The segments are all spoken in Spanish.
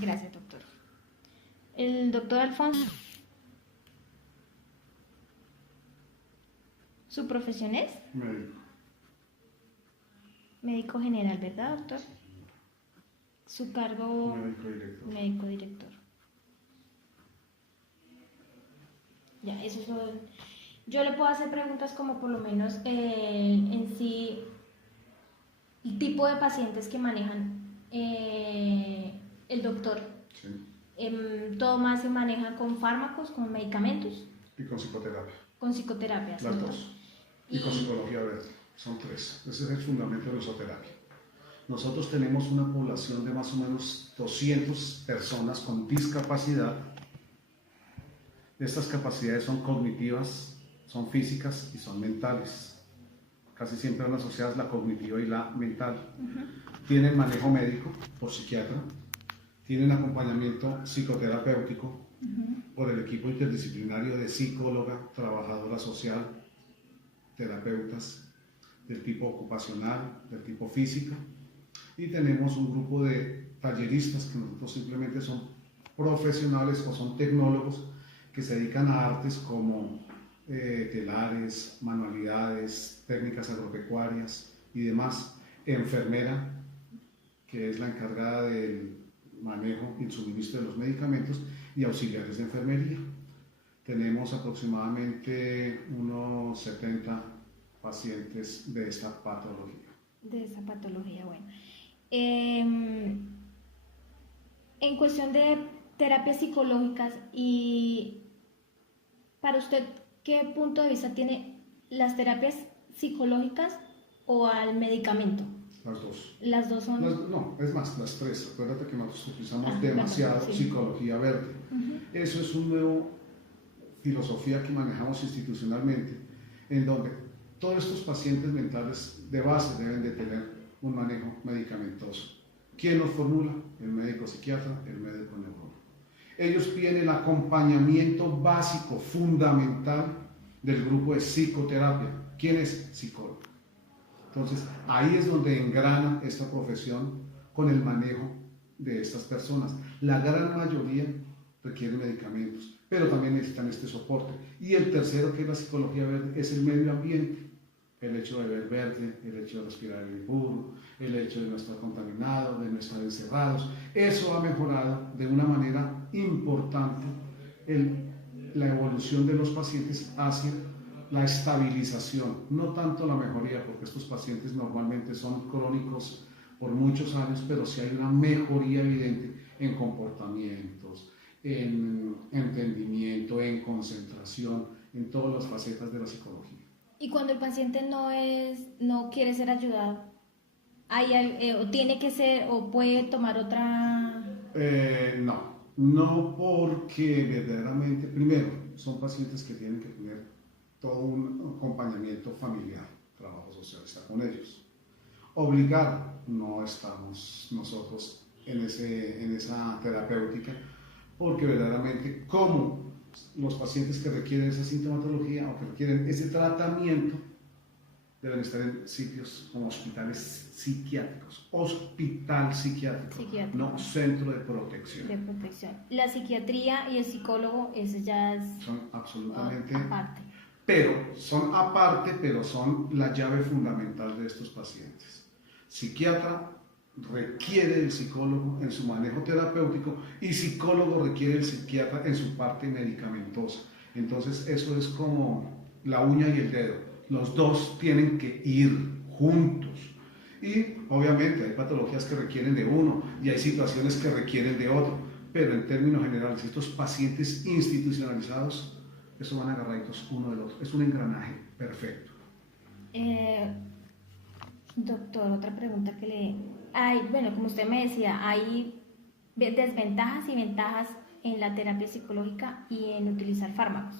Gracias, doctor. El doctor Alfonso, ¿su profesión es? Médico. Médico general, ¿verdad, doctor? Su cargo... Médico director. Médico director. Ya, eso es lo... Yo le puedo hacer preguntas como por lo menos en sí el tipo de pacientes que manejan el doctor. Sí. Todo más se maneja con fármacos, con medicamentos, Y con psicoterapia. con psicoterapia. Las ¿cierto? dos. Y con psicología verde. Son tres. Ese es el fundamento de la usoterapia. Nosotros tenemos una población de más o menos 200 personas con discapacidad. Estas capacidades son cognitivas, son físicas y son mentales. Casi siempre van asociadas la cognitiva y la mental. Tienen manejo médico por psiquiatra, tienen acompañamiento psicoterapéutico por el equipo interdisciplinario de psicóloga, trabajadora social, terapeutas del tipo ocupacional, del tipo física, y tenemos un grupo de talleristas que nosotros simplemente son profesionales o son tecnólogos que se dedican a artes como telares, manualidades, técnicas agropecuarias y demás. Enfermera, que es la encargada del manejo y suministro de los medicamentos, y auxiliares de enfermería. Tenemos aproximadamente unos 70 pacientes de esta patología. De esa patología, bueno. En cuestión de terapias psicológicas, y para usted, ¿qué punto de vista tiene las terapias psicológicas o al medicamento? Las dos. Las dos son... No, es más, las tres. Acuérdate que nosotros utilizamos verdad, demasiado sí. psicología verde. Eso es una nueva filosofía que manejamos institucionalmente, en donde todos estos pacientes mentales de base deben de tener un manejo medicamentoso. ¿Quién los formula? El médico psiquiatra, el médico neurólogo. Ellos piden el acompañamiento básico, fundamental del grupo de psicoterapia. ¿Quién es? Psicólogo. Entonces, ahí es donde engrana esta profesión con el manejo de estas personas. La gran mayoría requieren medicamentos, pero también necesitan este soporte. Y el tercero, que es la psicología verde, es el medio ambiente. El hecho de ver verde, el hecho de respirar aire puro, el hecho de no estar contaminados, de no estar encerrados. Eso ha mejorado de una manera importante la evolución de los pacientes hacia la estabilización, no tanto la mejoría, porque estos pacientes normalmente son crónicos por muchos años, pero sí hay una mejoría evidente en comportamientos, en entendimiento, en concentración, en todas las facetas de la psicología. Y cuando el paciente no quiere ser ayudado, o tiene que ser, o puede tomar otra... No porque verdaderamente, primero, son pacientes que tienen que tener todo un acompañamiento familiar, trabajo social está con ellos. Obligar, no estamos nosotros en esa terapéutica, porque verdaderamente como los pacientes que requieren esa sintomatología o que requieren ese tratamiento deben estar en sitios como hospitales psiquiátricos, hospital psiquiátrico, no centro de protección. De protección. La psiquiatría y el psicólogo, ese ya es... Son absolutamente aparte. Pero son la llave fundamental de estos pacientes. Psiquiatra requiere del psicólogo en su manejo terapéutico y psicólogo requiere del psiquiatra en su parte medicamentosa. Entonces eso es como la uña y el dedo. Los dos tienen que ir juntos. Y obviamente hay patologías que requieren de uno y hay situaciones que requieren de otro. Pero en términos generales, estos pacientes institucionalizados, eso van agarraditos uno del otro. Es un engranaje perfecto. Doctor, otra pregunta que le... bueno, como usted me decía, hay desventajas y ventajas en la terapia psicológica y en utilizar fármacos.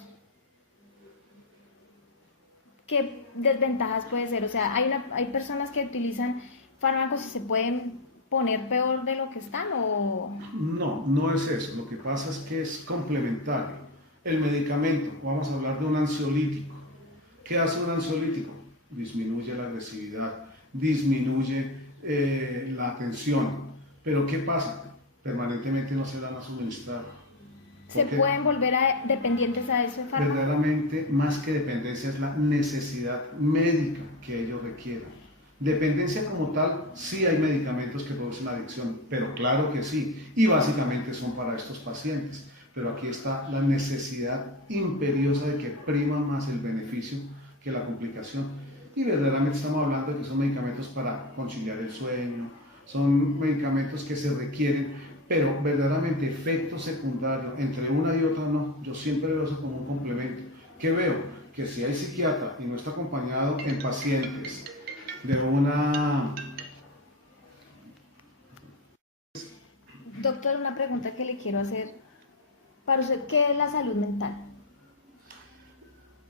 ¿Qué desventajas puede ser? O sea, hay personas que utilizan fármacos y se pueden poner peor de lo que están, ¿o...? No es eso. Lo que pasa es que es complementario. El medicamento, vamos a hablar de un ansiolítico. ¿Qué hace un ansiolítico? Disminuye la agresividad, disminuye la tensión. Pero ¿qué pasa? permanentemente no se dan a suministrar. ¿Se pueden volver dependientes a ese fármaco? Verdaderamente, más que dependencia, es la necesidad médica que ellos requieren. Dependencia como tal, sí hay medicamentos que producen la adicción, pero claro que sí, y básicamente son para estos pacientes. Pero aquí está la necesidad imperiosa de que prima más el beneficio que la complicación. Y verdaderamente estamos hablando de que son medicamentos para conciliar el sueño, son medicamentos que se requieren, pero verdaderamente efecto secundario entre una y otra no. Yo siempre veo eso como un complemento. ¿Qué veo? Que si hay psiquiatra y no está acompañado en pacientes de una... Doctor, una pregunta que le quiero hacer. Para usted, ¿qué es la salud mental?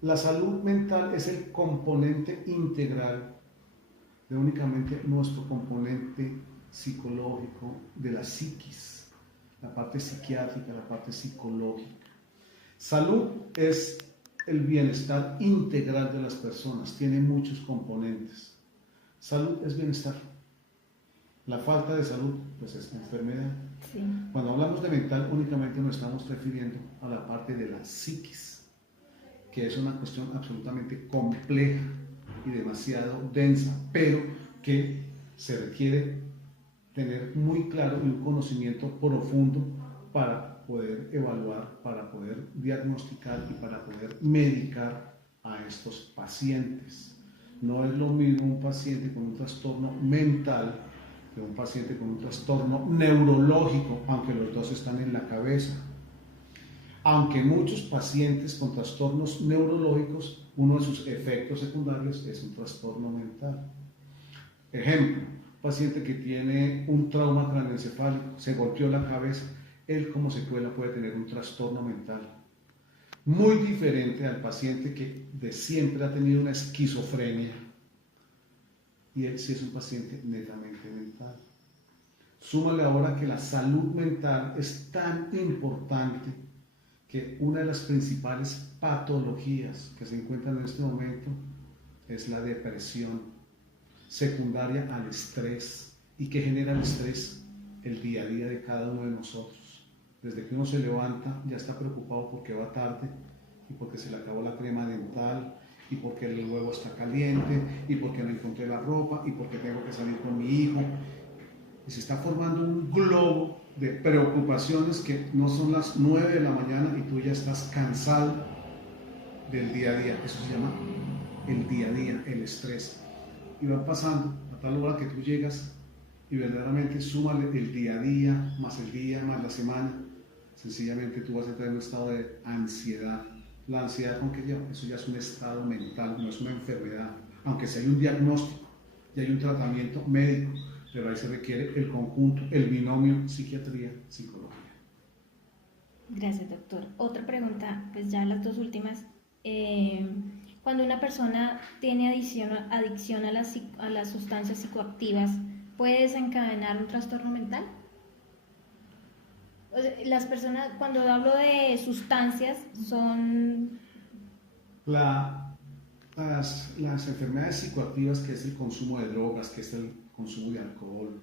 La salud mental es el componente integral de únicamente nuestro componente psicológico de la psiquis, la parte psiquiátrica, la parte psicológica. Salud es el bienestar integral de las personas, tiene muchos componentes. Salud es bienestar. La falta de salud, pues es enfermedad. Sí. Cuando hablamos de mental, únicamente nos estamos refiriendo a la parte de la psiquis, que es una cuestión absolutamente compleja y demasiado densa, pero que se requiere tener muy claro un conocimiento profundo para poder evaluar, para poder diagnosticar y para poder medicar a estos pacientes. No es lo mismo un paciente con un trastorno mental que un paciente con un trastorno neurológico, aunque los dos están en la cabeza. Aunque muchos pacientes con trastornos neurológicos, uno de sus efectos secundarios es un trastorno mental. Ejemplo, un paciente que tiene un trauma craneoencefálico, se golpeó la cabeza, él como secuela puede tener un trastorno mental. Muy diferente al paciente que de siempre ha tenido una esquizofrenia, y él sí es un paciente netamente mental. Súmale ahora que la salud mental es tan importante que una de las principales patologías que se encuentran en este momento es la depresión, secundaria al estrés. ¿Y que genera el estrés? El día a día de cada uno de nosotros. Desde que uno se levanta ya está preocupado porque va tarde y porque se le acabó la crema dental y porque el huevo está caliente y porque no encontré la ropa y porque tengo que salir con mi hijo. Y se está formando un globo de preocupaciones que no son las 9 de la mañana y tú ya estás cansado del día a día. Eso se llama el día a día, el estrés. Y va pasando a tal hora que tú llegas y verdaderamente súmale el día a día, más el día, más la semana. Sencillamente tú vas a entrar en un estado de ansiedad. La ansiedad, ¿con qué lleva? Eso ya es un estado mental, no es una enfermedad. Aunque si hay un diagnóstico y hay un tratamiento médico, pero ahí se requiere el conjunto, el binomio psiquiatría-psicología. Gracias, doctor. Otra pregunta, pues ya las dos últimas. Cuando una persona tiene adicción a las sustancias psicoactivas, ¿puede desencadenar un trastorno mental? O sea, las personas, cuando hablo de sustancias, son... Las enfermedades psicoactivas, que es el consumo de drogas, que es el consumo de alcohol,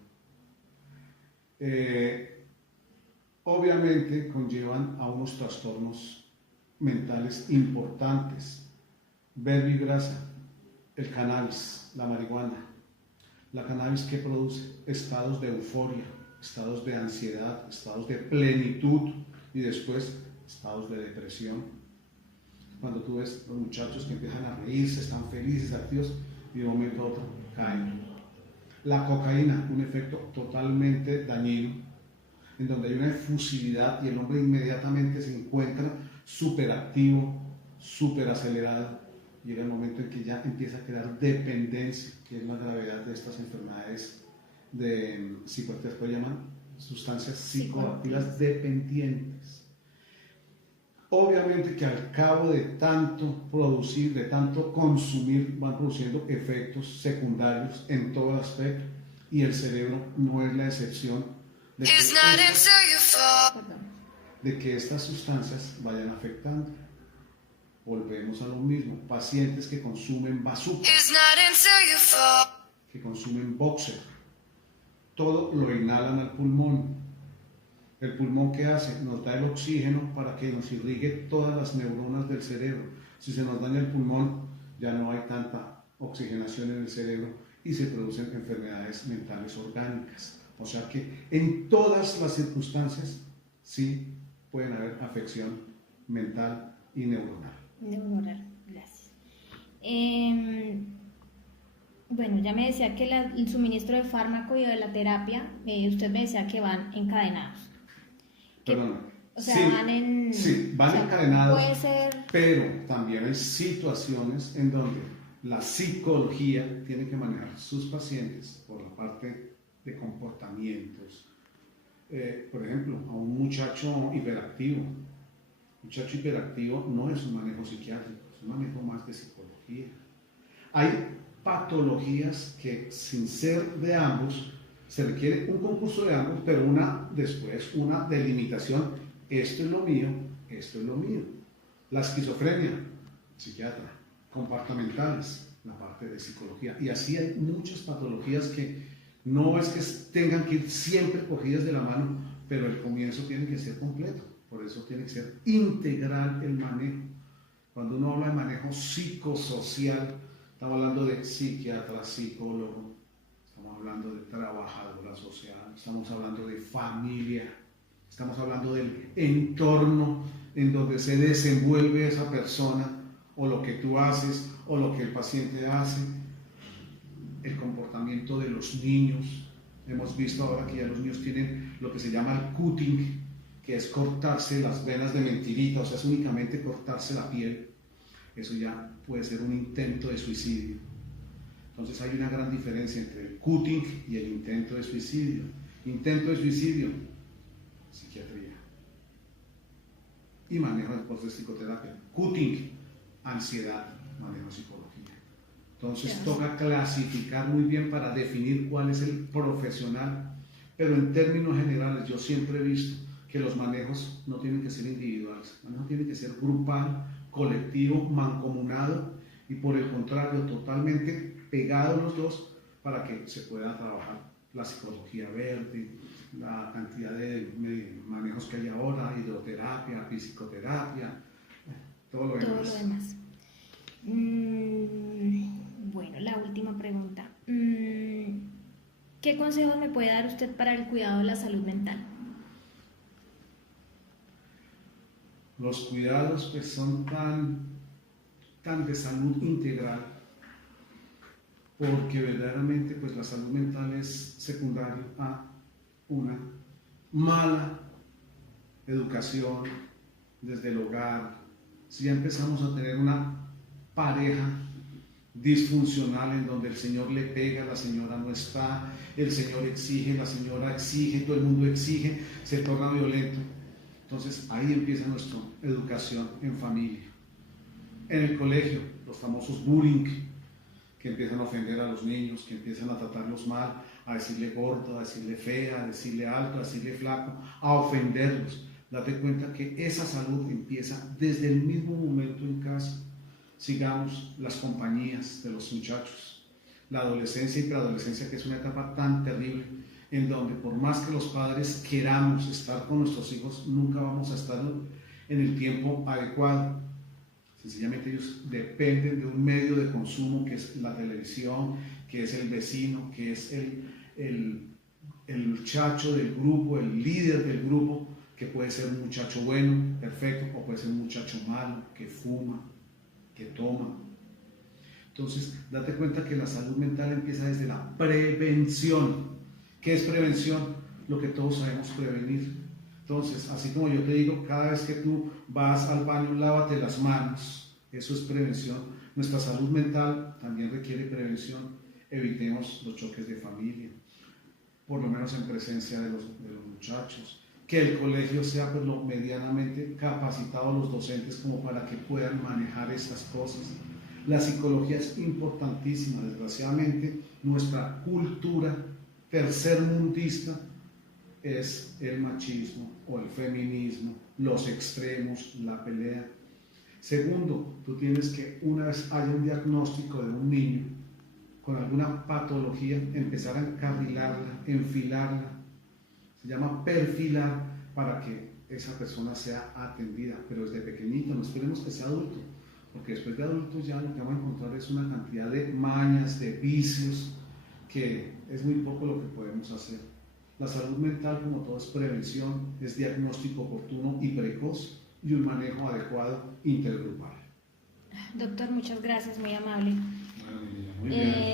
obviamente conllevan a unos trastornos mentales importantes. Verbigrasa, el cannabis, la marihuana. La cannabis, ¿qué produce? Estados de euforia, estados de ansiedad, estados de plenitud y después estados de depresión. Cuando tú ves los muchachos que empiezan a reírse, están felices, activos, y de un momento a otro caen. La cocaína, un efecto totalmente dañino, en donde hay una efusividad y el hombre inmediatamente se encuentra súper activo, súper acelerado. Llega el momento en que ya empieza a crear dependencia, que es la gravedad de estas enfermedades de psicoactivas, que llaman sustancias psicoactivas dependientes. Obviamente que al cabo de tanto producir, de tanto consumir, van produciendo efectos secundarios en todo el aspecto, y el cerebro no es la excepción de que estas sustancias vayan afectando. Volvemos a lo mismo, pacientes que consumen bazooka, que consumen boxer, todo lo inhalan al pulmón. ¿El pulmón qué hace? Nos da el oxígeno para que nos irrigue todas las neuronas del cerebro. Si se nos daña el pulmón, ya no hay tanta oxigenación en el cerebro y se producen enfermedades mentales orgánicas. O sea que en todas las circunstancias sí pueden haber afección mental y neuronal. Neuronal, gracias. Bueno, ya me decía que el suministro de fármaco y de la terapia, usted me decía que van encadenados. Perdón. O sea, sí, van en... Sí, van o sea, encadenados, puede ser... pero también hay situaciones en donde la psicología tiene que manejar sus pacientes por la parte de comportamientos. Por ejemplo, a un muchacho hiperactivo. Un muchacho hiperactivo no es un manejo psiquiátrico, es un manejo más de psicología. Hay patologías que sin ser de ambos, se requiere un concurso de ambos, pero después una delimitación. Esto es lo mío, esto es lo mío. La esquizofrenia, psiquiatra. Comportamentales, la parte de psicología. Y así hay muchas patologías que no es que tengan que ir siempre cogidas de la mano, pero el comienzo tiene que ser completo. Por eso tiene que ser integral el manejo. Cuando uno habla de manejo psicosocial, estamos hablando de psiquiatra, psicólogo, estamos hablando de trabajadora social, estamos hablando de familia, estamos hablando del entorno en donde se desenvuelve esa persona, o lo que tú haces, o lo que el paciente hace, el comportamiento de los niños. Hemos visto ahora que ya los niños tienen lo que se llama el cutting, que es cortarse las venas de mentirita, o sea, es únicamente cortarse la piel. Eso ya puede ser un intento de suicidio. Entonces hay una gran diferencia entre el cutting y el intento de suicidio. Intento de suicidio, psiquiatría. Y manejo después de psicoterapia. Cutting, ansiedad, manejo psicología. Entonces toca clasificar muy bien para definir cuál es el profesional. Pero en términos generales yo siempre he visto que los manejos no tienen que ser individuales, el manejo tiene que ser grupal, colectivo, mancomunado y por el contrario totalmente pegados los dos para que se pueda trabajar la psicología verde, la cantidad de manejos que hay ahora, hidroterapia, psicoterapia, todo lo demás. Bueno, la última pregunta. ¿Qué consejos me puede dar usted para el cuidado de la salud mental? Los cuidados pues son tan de salud integral, porque verdaderamente pues la salud mental es secundaria a una mala educación desde el hogar. Si ya empezamos a tener una pareja disfuncional en donde el señor le pega, la señora no está, el señor exige, la señora exige, todo el mundo exige, se torna violento. Entonces ahí empieza nuestra educación en familia. En el colegio, los famosos bullying, que empiezan a ofender a los niños, que empiezan a tratarlos mal, a decirle gordo, a decirle fea, a decirle alto, a decirle flaco, a ofenderlos. Date cuenta que esa salud empieza desde el mismo momento en casa. Sigamos las compañías de los muchachos. La adolescencia y preadolescencia, que es una etapa tan terrible, en donde por más que los padres queramos estar con nuestros hijos, nunca vamos a estar en el tiempo adecuado. Sencillamente ellos dependen de un medio de consumo que es la televisión, que es el vecino, que es el muchacho del grupo, el líder del grupo, que puede ser un muchacho bueno, perfecto, o puede ser un muchacho malo, que fuma, que toma. Entonces, date cuenta que la salud mental empieza desde la prevención. ¿Qué es prevención? Lo que todos sabemos prevenir. Entonces, así como yo te digo, cada vez que tú vas al baño, lávate las manos. Eso es prevención. Nuestra salud mental también requiere prevención. Evitemos los choques de familia, por lo menos en presencia de los muchachos. Que el colegio sea pues, lo medianamente capacitado los docentes como para que puedan manejar estas cosas. La psicología es importantísima. Desgraciadamente, nuestra cultura tercermundista es el machismo o el feminismo, los extremos, la pelea. Segundo, tú tienes que, una vez haya un diagnóstico de un niño con alguna patología, empezar a encarrilarla, enfilarla. Se llama perfilar, para que esa persona sea atendida, pero desde pequeñito, no esperemos que sea adulto, porque después de adulto ya lo que vamos a encontrar es una cantidad de mañas, de vicios, que es muy poco lo que podemos hacer. La salud mental, como todo, es prevención, es diagnóstico oportuno y precoz y un manejo adecuado intergrupal. Doctor, muchas gracias, muy amable. Bueno, mi niña, muy bien.